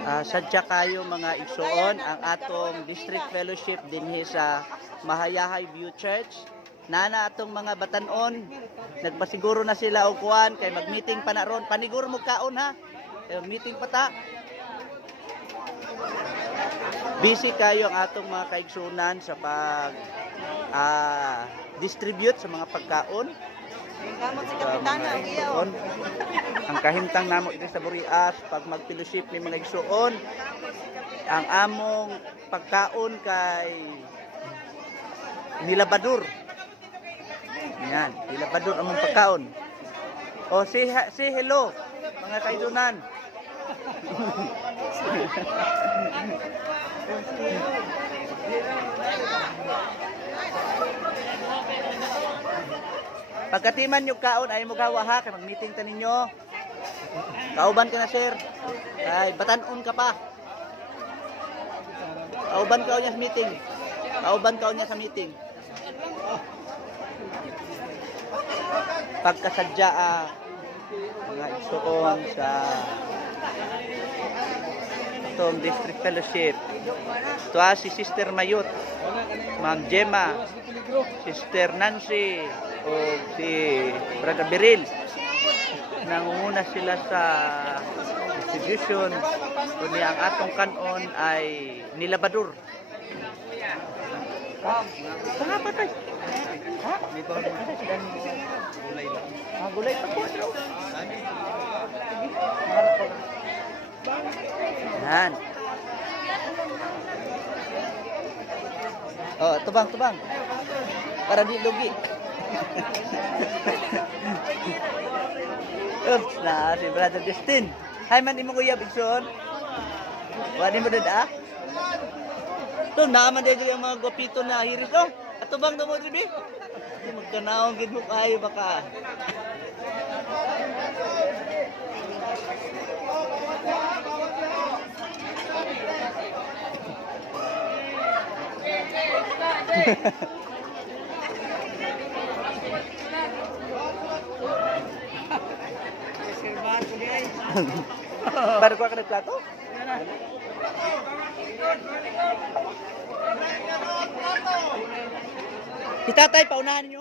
Sadya kayo mga igsoon ang atong district fellowship dinhi sa Mahayahay View Church. Nana atong mga batanon, nagpasiguro na sila og kuan kay mag-meeting pa na ron. Paniguro mo kaon ha. Kay meeting pa ta. Busy kayo ang atong mga kaigsunan sa pag distribute sa mga pagkaon. Kamot si Kapitana, giyaw. Ang kahimtang namo ito sa Burias pag mag-fellowship ni mga igsuon, ang among pagkaon kay nilabadur. Yan, nilabadur among pagkaon. O say hello mga kaigsunan. Pagkatiman nyo kaon ay mo gawa ha kay mag-meeting ta ninyo. Kauban ka na sir. Ay batanon ka pa. Kauban ka niya sa meeting. Kauban ka niya sa meeting. Pagkasadya mga igsoon sa itong district fellowship. Ito si Sister Mayut, Ma'am Gemma, Sister Nancy, o si Brother Biril. Nangunguna sila sa distribution. Kundi ang atong kanon ay nilabadur. Pangapa tayo? Ha? Gulay lang. Gulay pa po. Yan. Oh, tubang. Para di lugi. Oops, na si Brother Justin. Hi man imo kuya Bigson. Wani mo dada? To naman dito yung mga gopito na hiris oh. Ato bang mo dribi? Magkanaong gid mo kayo baka. Baru ko ka plato? Itatay, paunahan niyo.